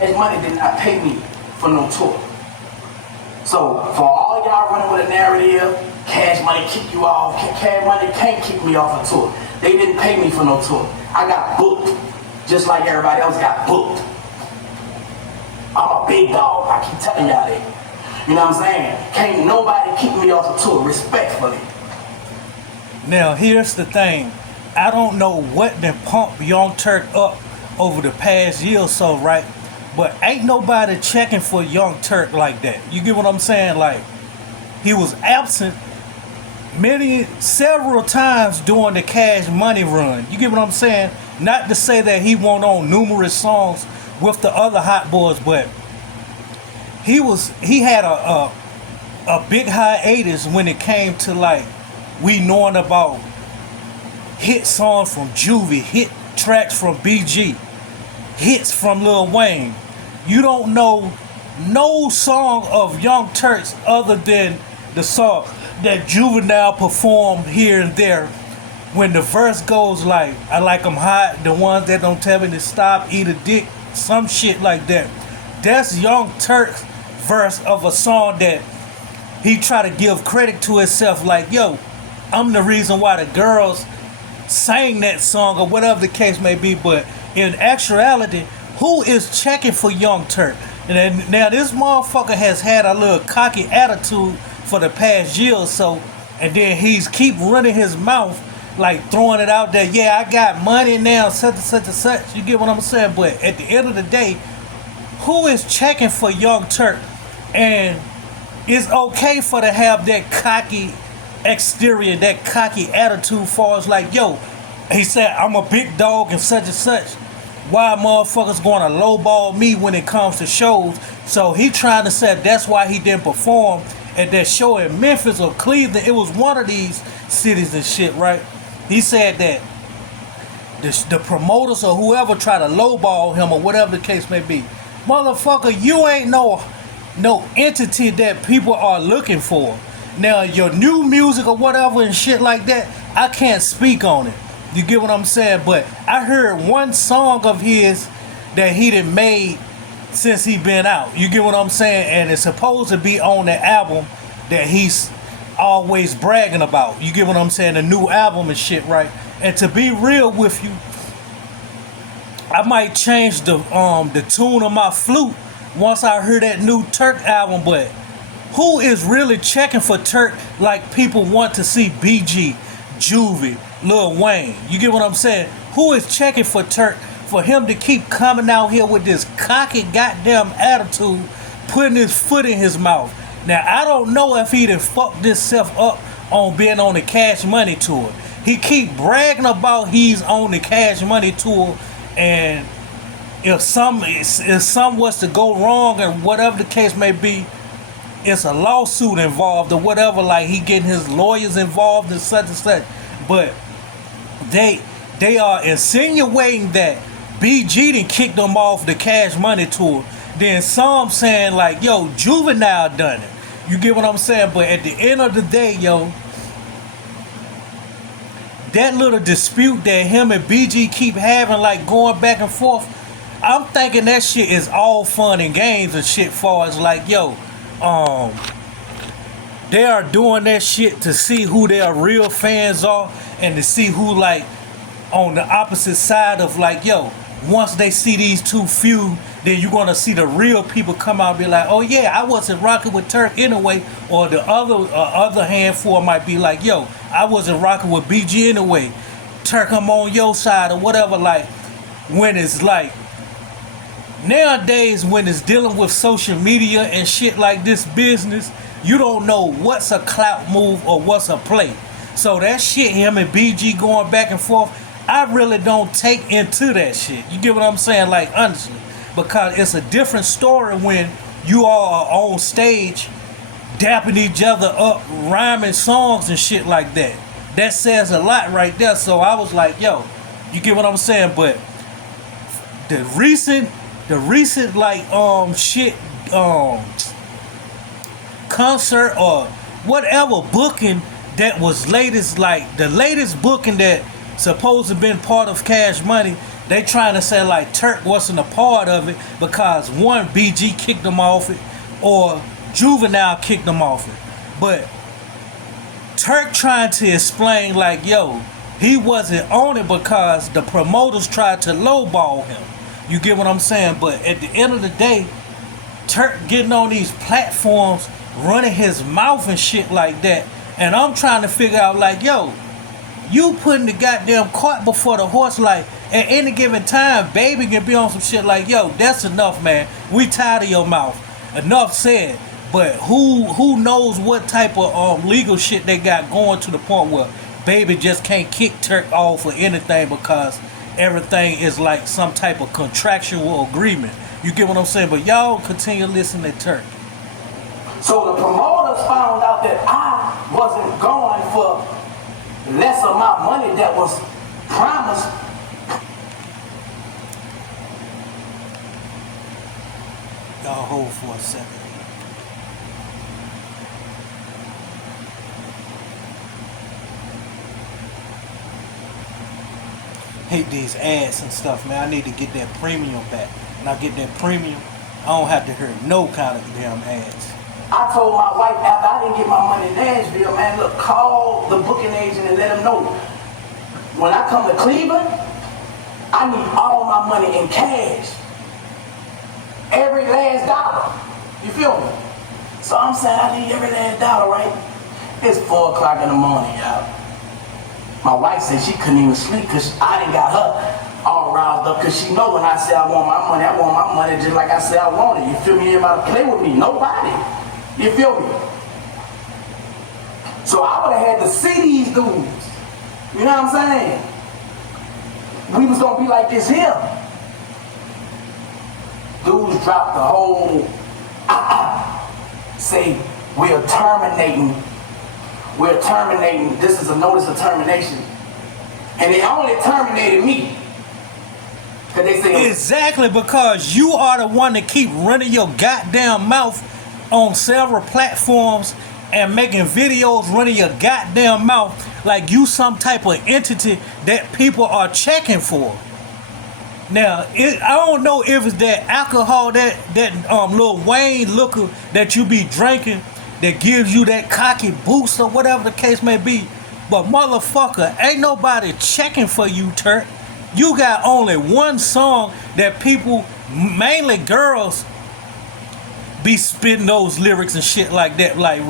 Cash Money did not pay me for no tour. So for all y'all running with a narrative, Cash Money kick you off. Cash Money can't kick me off a tour. They didn't pay me for no tour. I got booked, just like everybody else got booked. I'm a big dog. I keep telling y'all that. You know what I'm saying? Can't nobody kick me off a tour, respectfully. Now here's the thing. I don't know what done pumped Young Turk up over the past year or so, right? But ain't nobody checking for Young Turk like that. You get what I'm saying? Like, he was absent several times during the Cash Money run. You get what I'm saying? Not to say that he went on numerous songs with the other Hotboyz, but he had a big hiatus when it came to like we knowing about hit songs from Juvie, hit tracks from BG, hits from Lil Wayne. You don't know no song of Young Turk's other than the song that Juvenile performed here and there when the verse goes like, I like 'em hot, the ones that don't tell me to stop, eat a dick, some shit like that. That's Young Turk's verse of a song that he try to give credit to himself, like, yo, I'm the reason why the girls sang that song or whatever the case may be. But in actuality, who is checking for Young Turk? And then, now this motherfucker has had a little cocky attitude for the past year or so, and then he's keep running his mouth like throwing it out there, yeah, I got money now, such and such and such. You get what I'm saying? But at the end of the day, who is checking for Young Turk? And it's okay for to have that cocky exterior, that cocky attitude for us, like, yo, he said I'm a big dog and such. Why motherfuckers gonna lowball me when it comes to shows? So he trying to say that's why he didn't perform at that show in Memphis or Cleveland. It was one of these cities and shit, right? He said that the promoters or whoever try to lowball him or whatever the case may be. Motherfucker, you ain't no entity that people are looking for. Now, your new music or whatever and shit like that, I can't speak on it. You get what I'm saying? But I heard one song of his that he done made since he been out. You get what I'm saying? And it's supposed to be on the album that he's always bragging about. You get what I'm saying? The new album and shit, right? And to be real with you, I might change the tune of my flute once I hear that new Turk album. But who is really checking for Turk like people want to see BG, Juvie, Lil Wayne? You get what I'm saying? Who is checking for Turk for him to keep coming out here with this cocky goddamn attitude, putting his foot in his mouth? Now, I don't know if he done fucked himself up on being on the Cash Money tour. He keep bragging about he's on the Cash Money tour, and if some was to go wrong and whatever the case may be, it's a lawsuit involved or whatever, like he getting his lawyers involved and such. But they are insinuating that BG done kicked them off the Cash Money tour. Then some saying like, yo, Juvenile done it. You get what I'm saying? But at the end of the day, yo, that little dispute that him and BG keep having, like going back and forth, I'm thinking that shit is all fun and games and shit far as like, yo, they are doing that shit to see who their real fans are and to see who like on the opposite side of like, yo, once they see these two feud, then you're gonna see the real people come out and be like, oh yeah, I wasn't rocking with Turk anyway. Or the other handful might be like, yo, I wasn't rocking with BG anyway. Turk, I'm on your side or whatever. Like, when it's like nowadays, when it's dealing with social media and shit like this business, you don't know what's a clout move or what's a play. So that shit, him and BG going back and forth, I really don't take into that shit. You get what I'm saying? Like, honestly. Because it's a different story when you all are on stage dapping each other up, rhyming songs and shit like that. That says a lot right there. So I was like, yo, you get what I'm saying? But the recent like shit concert or whatever booking that was latest, like the latest booking that supposed to been part of Cash Money, they trying to say like Turk wasn't a part of it because one, BG kicked him off it, or Juvenile kicked him off it. But Turk trying to explain like, yo, he wasn't on it because the promoters tried to lowball him. You get what I'm saying? But at the end of the day, Turk getting on these platforms, running his mouth and shit like that, and I'm trying to figure out like, yo, you putting the goddamn cart before the horse. Like, at any given time, Baby can be on some shit like, yo, that's enough, man. We tired of your mouth. Enough said. But who knows what type of legal shit they got going to the point where Baby just can't kick Turk off or anything because everything is like some type of contractual agreement. You get what I'm saying? But y'all continue listening to Turk. So the promoters found out that I wasn't going for less amount of money that was promised. Y'all hold for a second. Hate these ads and stuff, man. I need to get that premium back. When I get that premium, I don't have to hear no kind of damn ads. I told my wife after I didn't get my money in Nashville, man, look, call the booking agent and let them know. When I come to Cleveland, I need all my money in cash. Every last dollar. You feel me? So I'm saying I need every last dollar, right? It's 4 o'clock in the morning, y'all. My wife said she couldn't even sleep because I done got her all roused up because she know when I say I want my money just like I said I want it. You feel me? Anybody play with me? Nobody. You feel me? So I would have had to see these dudes. You know what I'm saying? We was going to be like this here. Dudes dropped the whole, say, we're terminating, this is a notice of termination. And they only terminated me. Cause they say, exactly, because you are the one that keep running your goddamn mouth on several platforms and making videos running your goddamn mouth like you some type of entity that people are checking for. Now, I don't know if it's that alcohol, that Lil Wayne liquor that you be drinking that gives you that cocky boost or whatever the case may be. But motherfucker, ain't nobody checking for you, Turk. You got only one song that people, mainly girls, be spitting those lyrics and shit like that. Like,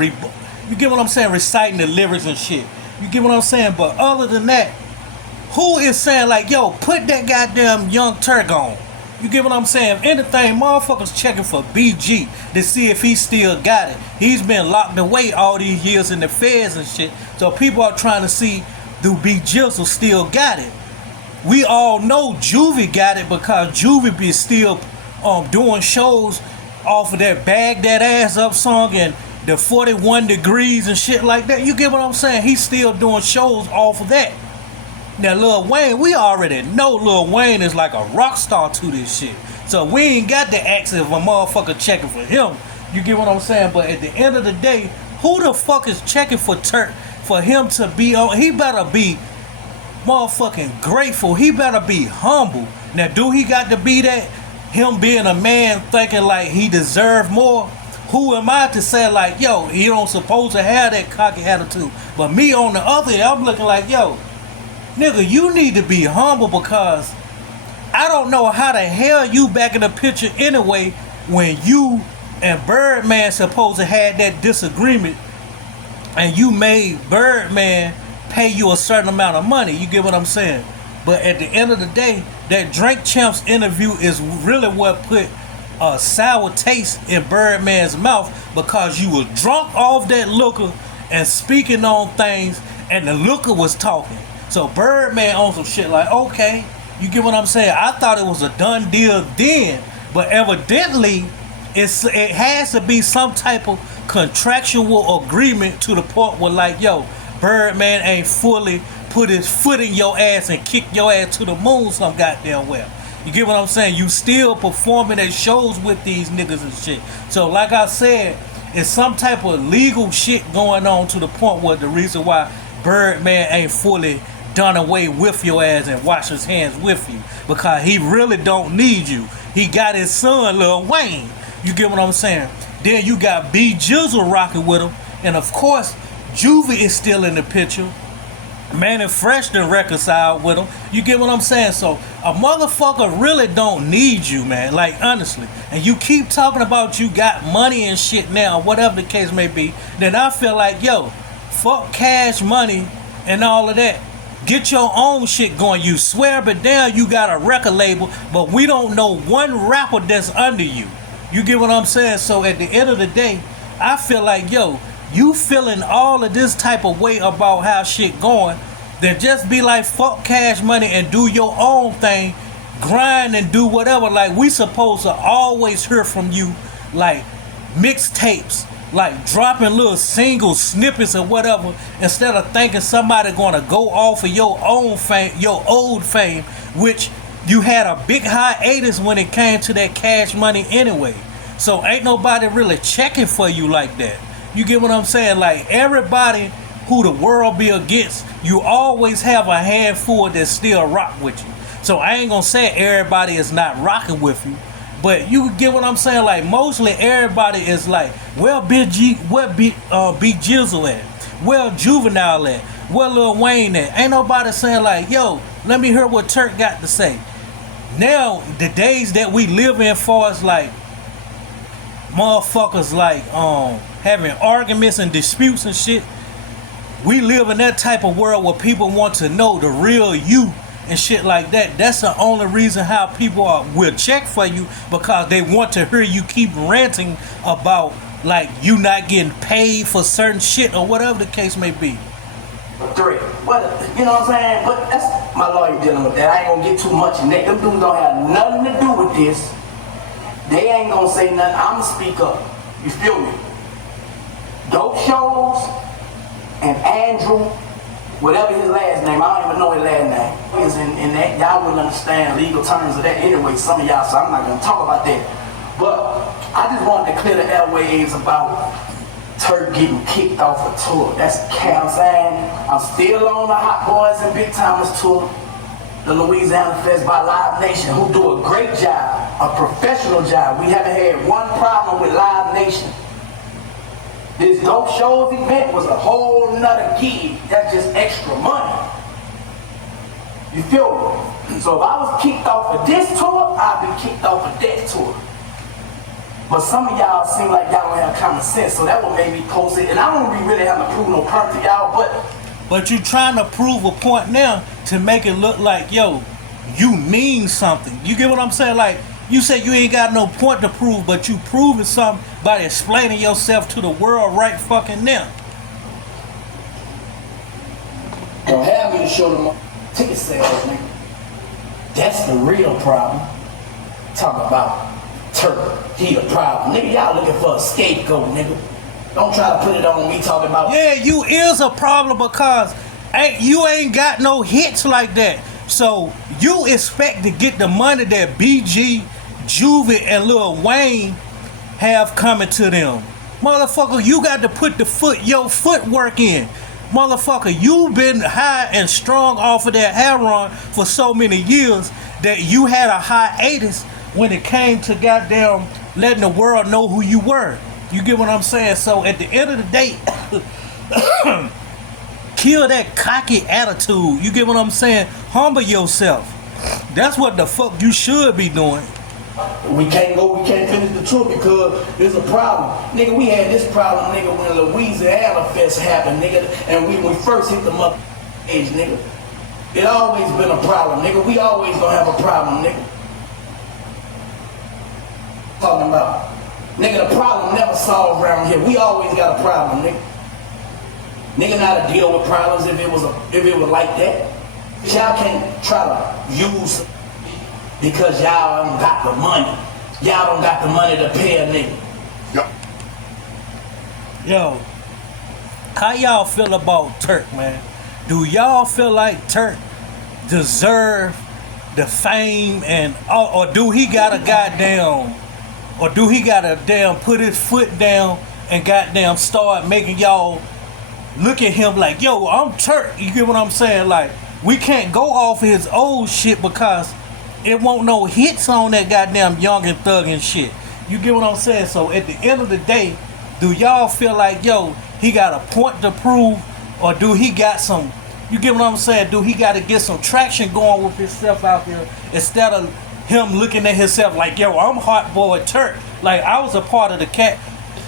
you get what I'm saying? Reciting the lyrics and shit. You get what I'm saying? But other than that, who is saying like, yo, put that goddamn Young Turk on? You get what I'm saying? If anything, motherfuckers checking for BG to see if he still got it. He's been locked away all these years in the feds and shit. So people are trying to see do B Jizzle still got it. We all know Juvie got it because Juvie be still doing shows off of that Bag That Ass Up song and the 41 Degrees and shit like that. You get what I'm saying? He's still doing shows off of that. Now, Lil Wayne, we already know Lil Wayne is like a rock star to this shit. So we ain't got the access of a motherfucker checking for him. You get what I'm saying? But at the end of the day, who the fuck is checking for Turk for him to be on? He better be motherfucking grateful. He better be humble. Now, do he got to be that? Him being a man thinking like he deserved more? Who am I to say like, yo, he don't supposed to have that cocky attitude? But me on the other end, I'm looking like, yo, nigga, you need to be humble because I don't know how the hell you back in the picture anyway when you and Birdman supposed to have that disagreement and you made Birdman pay you a certain amount of money. You get what I'm saying? But at the end of the day, that Drink Champs interview is really what put a sour taste in Birdman's mouth because you was drunk off that liquor and speaking on things and the liquor was talking. So Birdman on some shit like, okay, you get what I'm saying? I thought it was a done deal then, but evidently it has to be some type of contractual agreement to the point where like, yo, Birdman ain't fully put his foot in your ass and kick your ass to the moon some goddamn well. You get what I'm saying? You still performing at shows with these niggas and shit. So like I said, it's some type of legal shit going on to the point where the reason why Birdman ain't fully done away with your ass and wash his hands with you because he really don't need you. He got his son, Lil Wayne. You get what I'm saying? Then you got B Jizzle rocking with him, and of course, Juvie is still in the picture. Man and Fresh done reconciled with him. You get what I'm saying? So a motherfucker really don't need you, man. Like, honestly. And you keep talking about you got money and shit now, whatever the case may be. Then I feel like, yo, fuck Cash Money and all of that. Get your own shit going. You swear but down you got a record label, but we don't know one rapper that's under you. You get what I'm saying? So at the end of the day, I feel like, yo, you feeling all of this type of way about how shit going, then just be like, fuck Cash Money and do your own thing, grind and do whatever. Like, we supposed to always hear from you, like, mixtapes, like dropping little single snippets or whatever, instead of thinking somebody gonna go off of your own fame, your old fame, which you had a big hiatus when it came to that Cash Money anyway. So ain't nobody really checking for you like that. You get what I'm saying? Like, everybody who the world be against, you always have a handful that still rock with you. So I ain't gonna say everybody is not rocking with you, but you get what I'm saying? Like, mostly everybody is like, well, Big G, where B Jizzle at? Where Juvenile at? Where Lil Wayne at? Ain't nobody saying like, yo, let me hear what Turk got to say. Now, the days that we live in, far as like motherfuckers like having arguments and disputes and shit, we live in that type of world where people want to know the real you and shit like that. That's the only reason how people will check for you, because they want to hear you keep ranting about like you not getting paid for certain shit or whatever the case may be. Three. But, you know what I'm saying? But that's my lawyer dealing with that. I ain't gonna get too much in that. Them dudes don't have nothing to do with this. They ain't gonna say nothing. I'ma speak up. You feel me? Dope Shows and Andrew, whatever his last name, I don't even know his last name, is in that. Y'all wouldn't understand legal terms of that anyway, some of y'all, so I'm not gonna talk about that. But I just wanted to clear the airwaves about Turk getting kicked off a tour. That's what I'm saying. I'm still on the Hotboyz and Big Timers tour, the Louisiana Fest by Live Nation, who do a great job, a professional job. We haven't had one problem with Live Nation. This Dope Shows event was a whole nother gig. That's just extra money. You feel me? So if I was kicked off of this tour, I'd be kicked off of that tour. But some of y'all seem like y'all don't have common sense, so that would make me post it. And I don't really have to prove no point to y'all, but you trying to prove a point now to make it look like, yo, you mean something. You get what I'm saying? Like, you say you ain't got no point to prove, but you proving something by explaining yourself to the world right fucking now. Don't have me to show them ticket sales, nigga. That's the real problem. Talk about Turk, he a problem. Nigga, y'all looking for a scapegoat, nigga. Don't try to put it on me talking about... Yeah, you is a problem because you ain't got no hits like that. So you expect to get the money that BG, Juvie, and Lil Wayne have coming to them. Motherfucker, you got to put your footwork in. Motherfucker, you been high and strong off of that heroin for so many years that you had a hiatus when it came to goddamn letting the world know who you were. You get what I'm saying? So at the end of the day, kill that cocky attitude. You get what I'm saying? Humble yourself. That's what the fuck you should be doing. We can't finish the tour because there's a problem. Nigga, we had this problem, nigga, when Louisiana Fest happened, nigga, and when we first hit the mother age, nigga. It always been a problem, nigga. We always gonna have a problem, nigga. Talking about, nigga, the problem never solved around here. We always got a problem, nigga. Nigga know how to deal with problems if it was like that. Y'all can't try to use because y'all don't got the money. Y'all don't got the money to pay a nigga. Yep. Yo, how y'all feel about Turk, man? Do y'all feel like Turk deserve the fame and or do he gotta damn put his foot down and goddamn start making y'all look at him like, yo, I'm Turk. You get what I'm saying? Like, we can't go off his old shit because it won't no hits on that goddamn Young and Thug and shit. You get what I'm saying? So at the end of the day, do y'all feel like, yo, he got a point to prove, or do he got some, you get what I'm saying? Do he got to get some traction going with himself out there instead of him looking at himself like, yo, I'm Hotboy Turk. Like, I was a part of the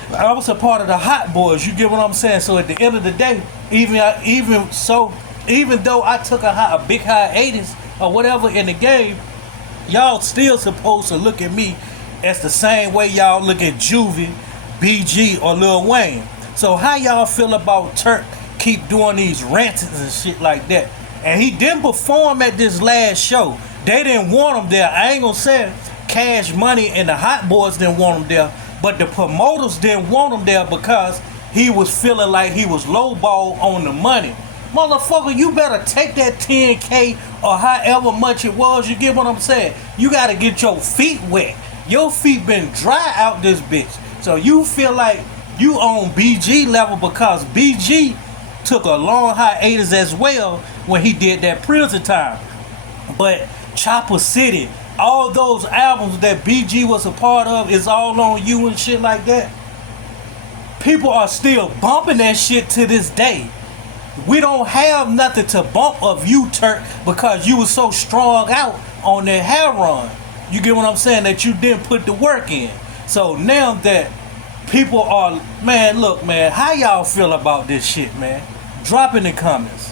Hotboyz. You get what I'm saying? So at the end of the day, even though I took a big hiatus or whatever in the game, y'all still supposed to look at me as the same way y'all look at Juvie, BG, or Lil Wayne. So how y'all feel about Turk keep doing these rants and shit like that? And he didn't perform at this last show. They didn't want him there. I ain't gonna say CashMoney and the Hotboyz didn't want him there, but the promoters didn't want him there because he was feeling like he was lowball on the money. Motherfucker, you better take that 10K or however much it was. You get what I'm saying? You gotta get your feet wet. Your feet been dry out this bitch. So you feel like you on BG level because BG took a long hiatus as well when he did that prison time. But Chopper City, all those albums that BG was a part of is all on you and shit like that. People are still bumping that shit to this day. We don't have nothing to bump of you, Turk, because you was so strong out on that hair run. You get what I'm saying? That you didn't put the work in. So now that people are, man, look, man, how y'all feel about this shit, man? Drop in the comments.